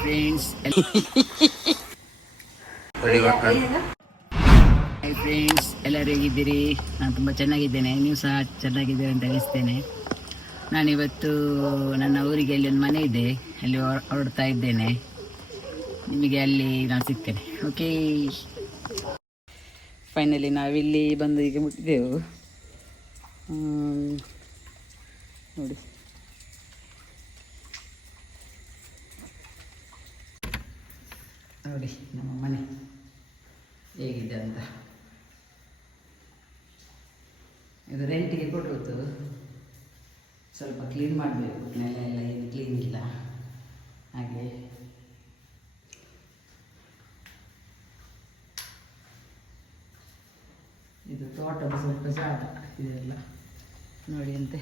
Friends ಎಲ್ಲರೂ ಹೇಗಿದ್ದೀರಿ? ನಾನು ತುಂಬ ಚೆನ್ನಾಗಿದ್ದೇನೆ, ನೀವು ಸಹ ಚೆನ್ನಾಗಿದ್ದೀರಿ ಅಂತ ಅನಿಸ್ತೇನೆ. ನಾನಿವತ್ತು ನನ್ನ ಊರಿಗೆ ಅಲ್ಲಿ ಒಂದು ಮನೆ ಇದೆ, ಅಲ್ಲಿ ಹೊರಡ್ತಾ ಇದ್ದೇನೆ. ನಿಮಗೆ ಅಲ್ಲಿ ನಾನು ಸಿಗ್ತೇನೆ. ಓಕೆ, ಫೈನಲಿ ನಾವಿಲ್ಲಿ ಬಂದು ಈಗ ಮುಟ್ಟಿದ್ದೆವು ನೋಡಿ. ನೋಡಿ ನಮ್ಮ ಮನೆ ಹೇಗಿದೆ ಅಂತ. ಇದು ರೆಂಟಿಗೆ ಕೊಡುವುದು, ಸ್ವಲ್ಪ ಕ್ಲೀನ್ ಮಾಡಬೇಕು. ನೆಲ ಎಲ್ಲ ಏನು ಕ್ಲೀನ್ ಇಲ್ಲ. ಹಾಗೆ ಇದು ತೋಟದ ಸ್ವಲ್ಪ ಜಾಗ ಇದೆಲ್ಲ ನೋಡಿ, ಅಂತೆ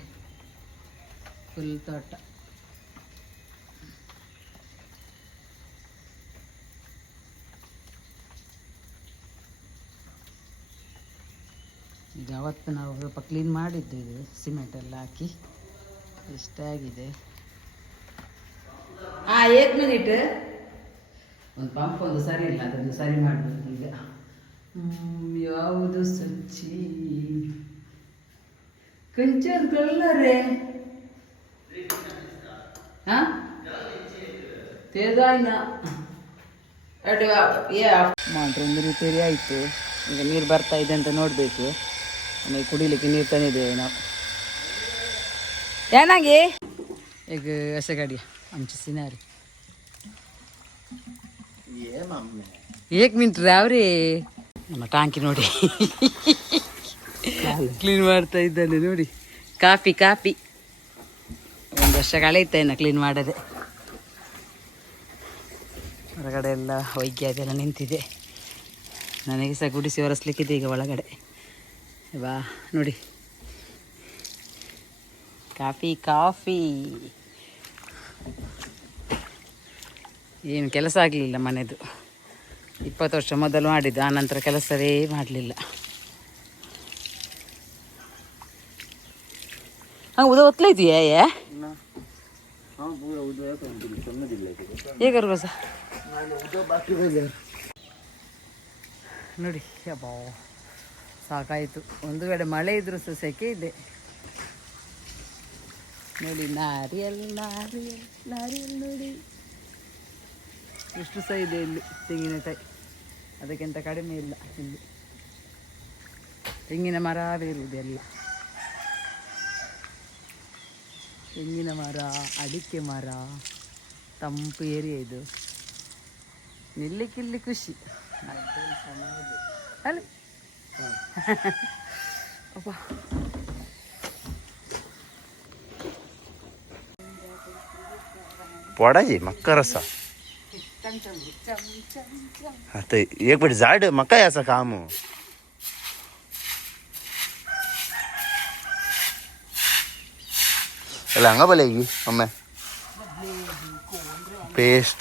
ಫುಲ್ ತೋಟ. ಈಗ ಅವತ್ತು ನಾವು ಸ್ವಲ್ಪ ಕ್ಲೀನ್ ಮಾಡಿದ್ದು, ಇದು ಸಿಮೆಂಟ್ ಎಲ್ಲ ಹಾಕಿ ಎಷ್ಟಾಗಿದೆ. ಏಕ್ ಮಿನಿಟ್, ಒಂದು ಪಂಪ್ ಒಂದು ಸರಿ ಇಲ್ಲ, ಅದನ್ನು ಸರಿ ಮಾಡಬೇಕು ಈಗ. ಯಾವುದು ಸ್ವಚ್ಛಿ ಕಂಚೂರು ಕಲ್ಲರೆ ತೇದಾಯ್ನ ಮಾಡ್ರೆ ಒಂದು ರಿಪೇರಿ ಆಯಿತು. ಈಗ ನೀರು ಬರ್ತಾ ಇದೆ ಅಂತ ನೋಡಬೇಕು. ಆಮೇಲೆ ಕುಡಿಲಿಕ್ಕೆ ನೀರು ತಂದಿದ್ದೇವೆ ನಾವು. ಏನಾಗಿ ಈಗ ಹೊಸ ಗಾಡಿಯ आमची सिनारी एक मिनिट ರಾವ್ರಿ. ನಮ್ಮ ಟಾಂಕಿ ನೋಡಿ ಕ್ಲೀನ್ ಮಾಡ್ತಾ ಇದ್ದಾನೆ ನೋಡಿ. ಕಾಫಿ ಒಂದು ವರ್ಷ ಕಳೆಯುತ್ತೇನೆ ಕ್ಲೀನ್ ಮಾಡದೆ. ಹೊರಗಡೆ ಎಲ್ಲ ವೈದ್ಯ ಅದೆಲ್ಲ ನಿಂತಿದೆ. ನನಗೆ ಸಹ ಗುಡಿಸಿ ಒರೆಸ್ಲಿಕ್ಕಿದೆ ಈಗ ಒಳಗಡೆ. ಬಾ ನೋಡಿ, ಕಾಫಿ ಏನು ಕೆಲಸ ಆಗಲಿಲ್ಲ ಮನೆದು. 20 ವರ್ಷ ಮೊದಲು ಮಾಡಿದ್ದು, ಆನಂತರ ಕೆಲಸವೇ ಮಾಡಲಿಲ್ಲ. ಉದ ಒತ್ತಲ ಇದೆಯಾ ಹೇಗಾರ ಬಸ ನೋಡಿ. ಅಬ್ಬಾ ಸಾಕಾಯಿತು. ಒಂದು ಕಡೆ ಮಳೆ ಇದ್ರೂ ಸಹ ಸೆಕೆ ಇದೆ ನೋಡಿ. ನಾರಿಯಲ್ ನೋಡಿ ಎಷ್ಟು ಸಹ ಇದೆ ಇಲ್ಲಿ. ತೆಂಗಿನಕಾಯಿ ಅದಕ್ಕಿಂತ ಕಡಿಮೆ ಇಲ್ಲ ಇಲ್ಲಿ. ತೆಂಗಿನ ಮರವೇ ಇರುವುದೆಲ್ಲ. ತೆಂಗಿನ ಮರ, ಅಡಿಕೆ ಮರ, ತಂಪು ಏರಿಯಾ ಇದು. ನಿಲ್ಲಿಕ್ಕಿಲ್ಲಿ ಖುಷಿ ಅಲ್ಲ. ಅಪ್ಪ पोडायची मक्का रसा आता एक मिनिट झाड मका याचा काम लंगा बोलेगी मम्मी पेस्ट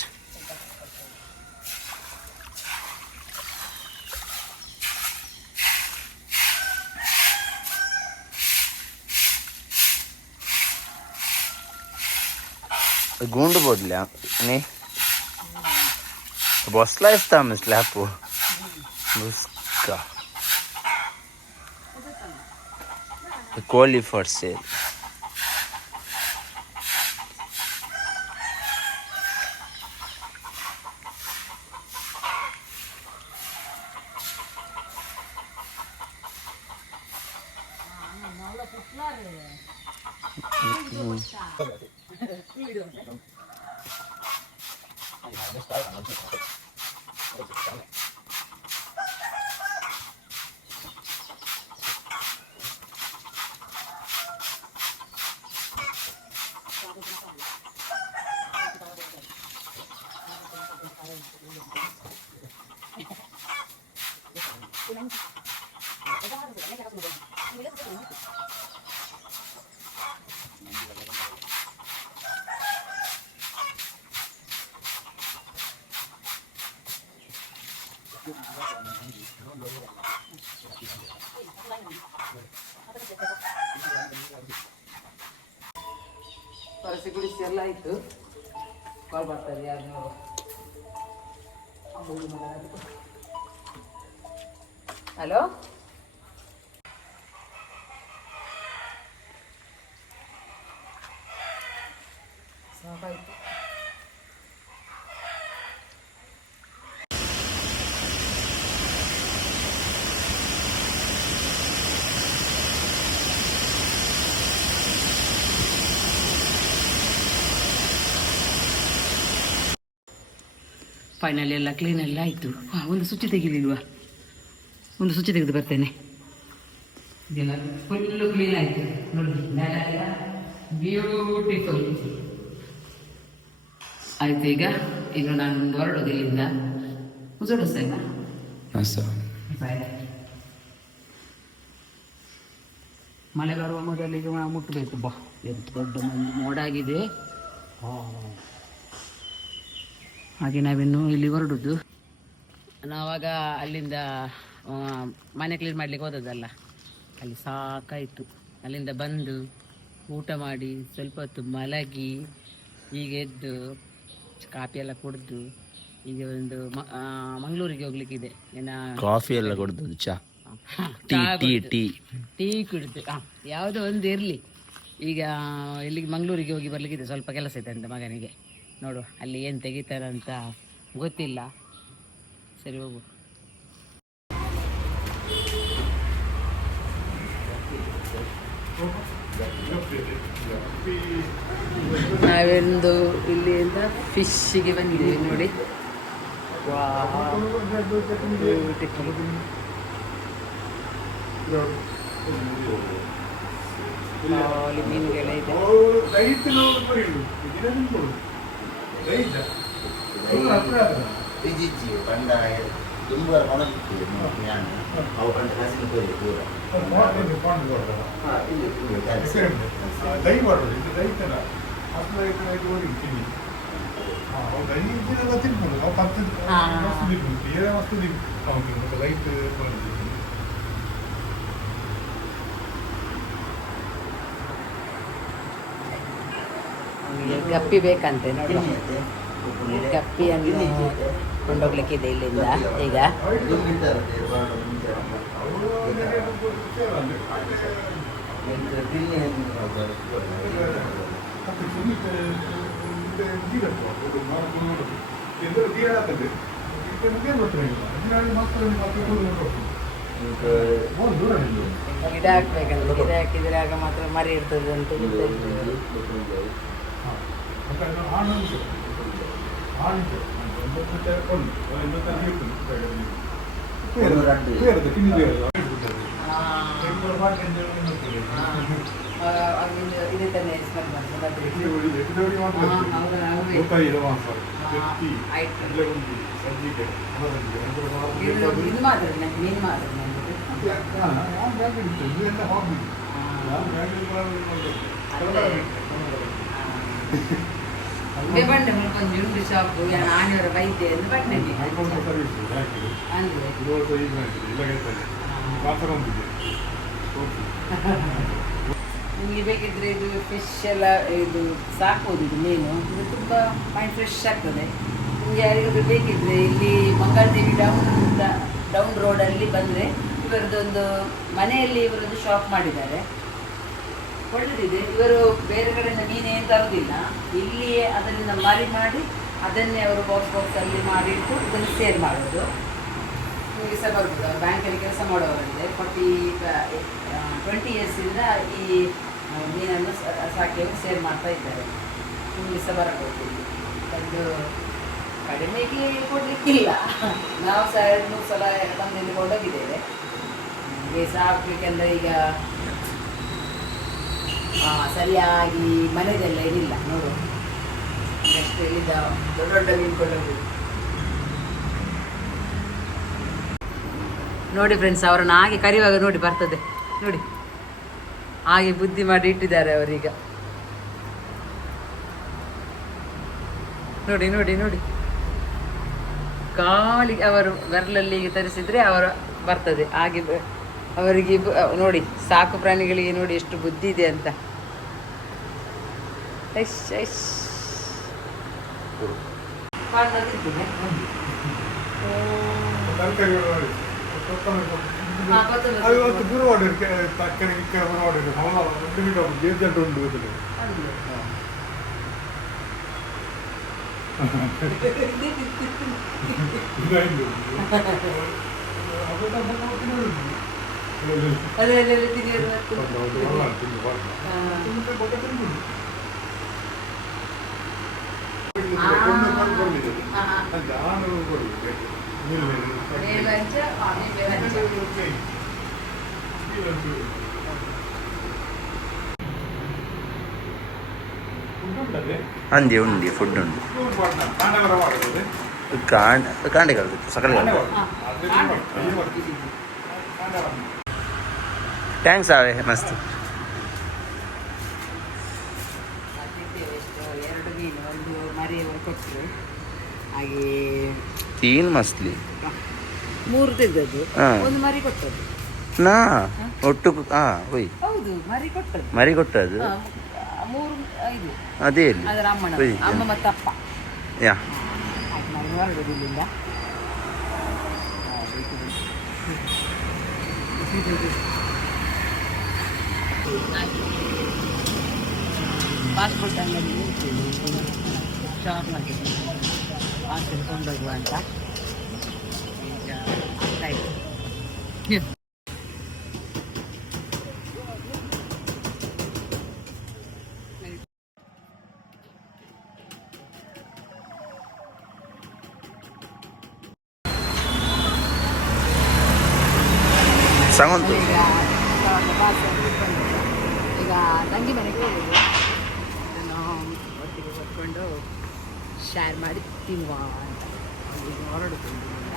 गुंड बोलल्या आणि बसला असता मी स्लॅप बुसका कोली फॉर सेल. ಪರಸಿ ಗುಡಿಸಿ ಎಲ್ಲ ಆಯಿತು. ಕಾಲ್ ಬರ್ತಾರೆ ಯಾರು ಹಲೋ ಸಾಕಾಯ್ತು. ಫೈನಲ್ ಎಲ್ಲ ಕ್ಲೀನ್ ಎಲ್ಲ ಆಯಿತು. ಒಂದು ಸ್ವಿಚ್ ತೆಗಿಲಿಲ್ವಾ? ಒಂದು ಸ್ವಿಚ್ ತೆಗೆದು ಬರ್ತೇನೆ. ಇದೆಲ್ಲ ಫುಲ್ಲು ಕ್ಲೀನ್ ಆಯಿತು ನೋಡಿ, ನೆಲ ಎಲ್ಲ ಬ್ಯೂಟಿಫುಲ್ ಆಯಿತು. ಈಗ ನಾನು ಹೊರಡೋದು ಇಲ್ಲಿಂದ. ಉಜೋಡಿಸ್ತಾ ಮಳೆ ಬರುವ ಮೊದಲಿಗೆ ಮುಟ್ಟಬೇಕು. ಬಾ ಎಷ್ಟು ದೊಡ್ಡ ಮೋಡಾಗಿದೆ. ಹಾಗೆ ನಾವಿನ್ನು ಇಲ್ಲಿ ಹೊರಡುದು. ನಾವಾಗ ಅಲ್ಲಿಂದ ಮನೆ ಕ್ಲೀನ್ ಮಾಡ್ಲಿಕ್ಕೆ ಹೋದದಲ್ಲ, ಅಲ್ಲಿ ಸಾಕಾಯಿತು. ಅಲ್ಲಿಂದ ಬಂದು ಊಟ ಮಾಡಿ ಸ್ವಲ್ಪ ಹೊತ್ತು ಮಲಗಿ ಈಗ ಎದ್ದು ಕಾಫಿ ಎಲ್ಲ ಕುಡಿದು ಈಗ ಒಂದು ಮಂಗಳೂರಿಗೆ ಹೋಗ್ಲಿಕ್ಕಿದೆ. ಕಾಫಿ ಎಲ್ಲ ಕುಡಿದು ಚಾ ಟೀ ಕುಡಿದು ಯಾವುದೋ ಒಂದು ಇರಲಿ. ಈಗ ಇಲ್ಲಿಗೆ ಮಂಗಳೂರಿಗೆ ಹೋಗಿ ಬರ್ಲಿಕ್ಕಿದೆ. ಸ್ವಲ್ಪ ಕೆಲಸ ಇದೆ ಅಂತ ಮಗನಿಗೆ. ನೋಡುವ ಅಲ್ಲಿ ಏನು ತೆಗಿತಾರಂತ ಗೊತ್ತಿಲ್ಲ. ಸರಿ ಹೋಗು. ನಾವೊಂದು ಇಲ್ಲಿಂದ ಫಿಶ್ಗೆ ಬಂದಿದ್ದೀವಿ ನೋಡಿ. ಮೀನುಗಳ ಇದೆ. ಗಪ್ಪಿ ಬೇಕಂತೆ ನೋಡುವ. ಗಪ್ಪಿಯನ್ನು ಕೊಂಡೋಗ್ಲಿಕ್ಕಿದೆ ಇಲ್ಲಿಂದ. ಈಗ ಗಿಡ ಹಾಕ್ಬೇಕಂತ. ಗಿಡ ಹಾಕಿದ್ರೆ ಆಗ ಮಾತ್ರ ಮರಿ ಇರ್ತದೆ ಅಂತ ಇದೇ ತಾನೇ ಸ್ಮೆಲ್ ಬರ್ತದೆ. ಇದು ಮಾತ್ರ ಮೀನು ಮಾತ್ರ ಬಂಡೆ ಮುಳ್ಕೊಂಡು ಜುಂಡು ಶಾಪು ಆನೆಯವರ ವೈದ್ಯ ಎಂದು ಬಂಡೆ ನಿಮಗೆ ಬೇಕಿದ್ರೆ ಇದು ಫಿಶ್ ಎಲ್ಲ ಇದು ಸಾಕ್ಬೋದು. ಇದು ಮೀನು ಇದು ತುಂಬ ಮೈಂಡ್ ಫ್ರೆಶ್ ಆಗ್ತದೆ. ನಿಮಗೆ ಯಾರಿಗಾದ್ರೂ ಬೇಕಿದ್ರೆ ಇಲ್ಲಿ ಮಂಗಳದೇವಿ ಡೌನ್ ರೋಡಲ್ಲಿ ಬಂದರೆ ಇವರದೊಂದು ಮನೆಯಲ್ಲಿ ಇವರದ್ದು ಶಾಪ್ ಮಾಡಿದ್ದಾರೆ. ಒಳ್ಳೆದಿದೆ. ಇವರು ಬೇರೆ ಕಡೆಯಿಂದ ಮೀನೇನು ತರೋದಿಲ್ಲ, ಇಲ್ಲಿಯೇ ಅದರಿಂದ ಮರಿ ಮಾಡಿ ಅದನ್ನೇ ಅವರು ಬಾಕ್ಸಲ್ಲಿ ಮಾಡಿಟ್ಟು ಇದನ್ನು ಸೇಲ್ ಮಾಡೋದು. ನಿಮಗೆ ಸಹ ಬರ್ಬೋದು. ಅವ್ರು ಬ್ಯಾಂಕಲ್ಲಿ ಕೆಲಸ ಮಾಡೋವರಲ್ಲಿ 20 ಇಯರ್ಸಿಂದ ಈ ಮೀನನ್ನು ಸಾಕಿ ಸೇಲ್ ಮಾಡ್ತಾ ಇದ್ದಾರೆ. ನಿಮಗೆ ಸಹ ಬರಬಹುದು. ಒಂದು ಕಡಿಮೆಗೆ ಕೊಡಲಿಕ್ಕಿಲ್ಲ. ನಾವು ಸಹ 2-3 ಸಲ ಬಂದು ಕೊಂಡೋಗಿದ್ದೇವೆ. ನಮಗೆ ಸಾಕಬೇಕೆಂದರೆ ಈಗ ಸರಿಯಾಗಿ ಮನೆಯದೆಲ್ಲ ಇದಿಲ್ಲ. ನೋಡು ನೆಕ್ಸ್ಟ್ ಇಲ್ಲಿದ್ದ ದೊಡ್ಡ ದೊಡ್ಡ ಮೀನು ಕೊಂಡೋಗಿ ನೋಡಿ ಫ್ರೆಂಡ್ಸ್. ಅವರನ್ನು ಹಾಗೆ ಕರೆಯುವಾಗ ನೋಡಿ ಬರ್ತದೆ ನೋಡಿ. ಹಾಗೆ ಬುದ್ಧಿ ಮಾಡಿ ಇಟ್ಟಿದ್ದಾರೆ ಅವರೀಗ. ನೋಡಿ ನೋಡಿ ನೋಡಿ, ಕಾಲಿಗೆ ಅವರು ಬೆರಳಲ್ಲಿ ತರಿಸಿದ್ರೆ ಅವರು ಬರ್ತದೆ. ಹಾಗೆ ಅವರಿಗೆ ನೋಡಿ, ಸಾಕು ಪ್ರಾಣಿಗಳಿಗೆ ನೋಡಿ ಎಷ್ಟು ಬುದ್ಧಿ ಇದೆ ಅಂತ. അത് പുറപാട് തക്കനെ പുറപാട് ഉണ്ട് ഇതില് ಅಂದಿ ಉಂಡಿ ಫುಡ್ ಉಂಡು ಕಾಂಡೆ ಕಲ್ತು ಸಕಲ ಥ್ಯಾಂಕ್ಸ್ ಆವೆ ಮಸ್ತ್ ಎರಡು ಮೀನು ಒಂದು ಮರಿ ಕೊಟ್ಟರು ಹಾಗೆ ತೀನ್ ಮಸ್ತ್ಲಿ 3 ತೆಗೆದದ್ದು ಹಾ. ಒಂದು ಮರಿ ಕೊಟ್ಟದ್ದು. ನಾ ಒಟ್ಟು ಹೋಯ್ ಹೌದು ಮರಿ ಕೊಟ್ಟದ್ದು. ಮರಿ ಕೊಟ್ಟದು 3-5 ಅದೇ ಇಲ್ಲಿ ಅದರ ಅಮ್ಮನ ಒಯ್. ಅಮ್ಮ ಮತ್ತು ಅಪ್ಪ ಯಾ ನಾನು ಹೊರಡುದಿಲ್ಲ. ಪಾಸ್ಪೋರ್ಟ್ ಅಂಗಡಿ ಶಾಪ್ ಮಾಡಿದ್ದೀನಿ ಹಾಸ್ಟೆಲ್ ಕೊಂಡೋಗುವ ಅಂತ ಈಗ ಆಗ್ತಾ ಇದೆ. ಸಂಗೊಂದು ಈಗ ಈಗ ತಂಗಿ ಮನೆಗೆ ಹೋಗೋದು. ಅದನ್ನು ಒಟ್ಟಿಗೆ ಕೊಟ್ಕೊಂಡು ಶೇರ್ ಮಾಡಿ ತಿನ್ನುವ ಅಂತ ಈಗ ಹೊರಡುತ್ತಿಲ್ಲ.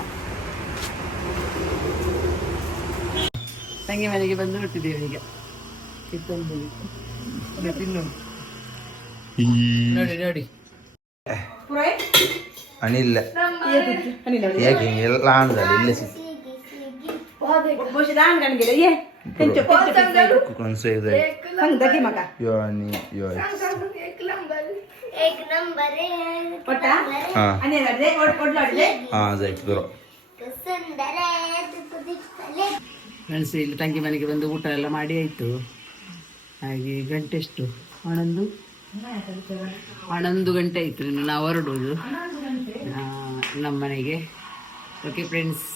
ತಂಗಿ ಮನೆಗೆ ಬಂದು ಹೊರಟಿದ್ದೇವೆ ಈಗ. ಚಿಕ್ಕಂದು ತಿನ್ನು ನೋಡಿ ನೋಡಿ ಅನಿಲ್ಲ ಹೇಗೆ ಎಲ್ಲ ಆಂದಲ್ಲ ಇಲ್ಲೇ ಸಿಕ್ಕು ಕನ್ಸೈದೆ ಯೋನಿ ಯೋಯ್ ಹಾಂ ಜಾಯ್ತು ಬರೋ ಫ್ರೆಂಡ್ಸ್ ಇಲ್ಲಿ ತಂಗಿ ಮನೆಗೆ ಬಂದು ಊಟ ಎಲ್ಲ ಮಾಡಿ ಆಯಿತು. ಹಾಗೆ ಗಂಟೆ ಎಷ್ಟು 11 ಗಂಟೆ ಆಯಿತು. ಇನ್ನು ನಾವು ಹೊರಡುವುದು ನಮ್ಮ ಮನೆಗೆ. ಓಕೆ ಫ್ರೆಂಡ್ಸ್,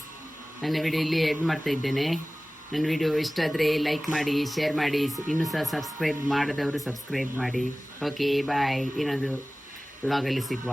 ನನ್ನ ವಿಡಿಯೋ ಇಲ್ಲಿ ಎಂಡ್ ಮಾಡ್ತಾ ಇದ್ದೇನೆ. ನನ್ನ ವಿಡಿಯೋ ಇಷ್ಟ ಆದರೆ ಲೈಕ್ ಮಾಡಿ, ಶೇರ್ ಮಾಡಿ, ಇನ್ನೂ ಸಹ ಸಬ್ಸ್ಕ್ರೈಬ್ ಮಾಡದವರು ಸಬ್ಸ್ಕ್ರೈಬ್ ಮಾಡಿ. Okay bye. ಇನ್ನೊಂದು ವ್ಲಾಗಲ್ಲಿ ಸಿಗುವ.